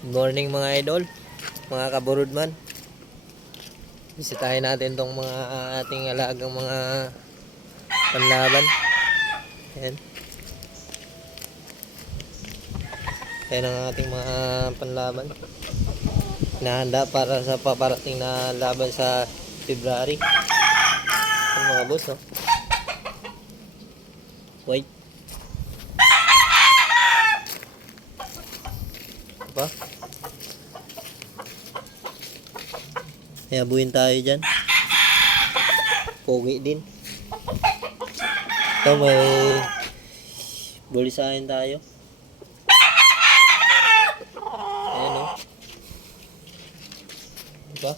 Morning mga idol, mga kaburudman. Bisitahin natin tong mga ating alagang mga panlaban. Ayan. Ayan ang ating mga panlaban. Nahanda para sa paparating na laban sa February. Ayan mga boss, no? Wait. Pa? Yabuin tayo dyan. Pogi din. Ito may bulisahin tayo. Ayan o. Diba?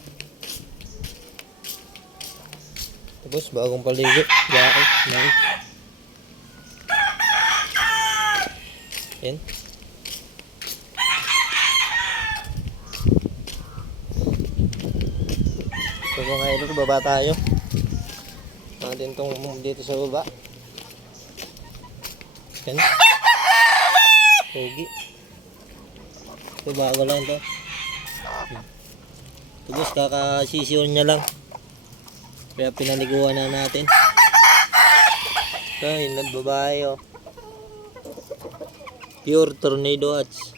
Tapos bagong paligo. Bakit? May. Yan. Mga idol, baba tayo. Natin tong dito sa baba. Yan. Pogi. Ito bago lang to. Tapos kakasisiyon niya lang. Kaya pinaliguan na natin. Ito, yun ang babae oh. Pure tornado hats.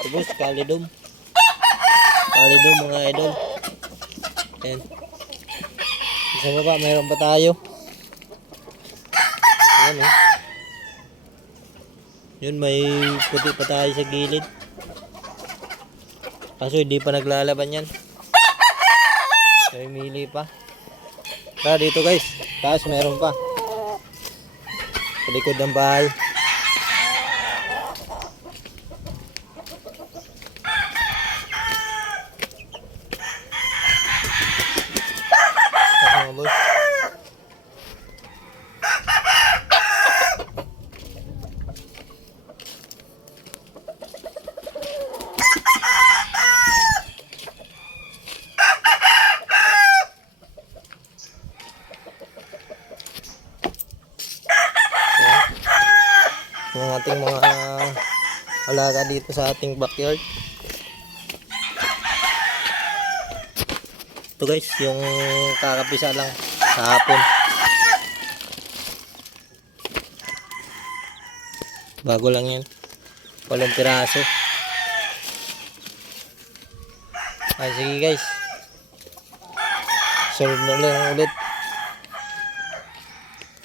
Tapos kalidom. Kalidom mga idol. Ayan. Sa baba, mayroon pa tayo. Ayan oh. Yun, may puti pa tayo sa gilid. Kaso hindi pa naglalaban yan. May mili pa. Tara dito guys. Taas meron pa. Sa likod ng bahay. Tara, mga boss. Yung ating mga alaga dito sa ating backyard. Ito guys, yung kakapisa lang sa hapon. Bago lang yan. Walang piraso. Ay, sige guys. Sunod na lang ulit.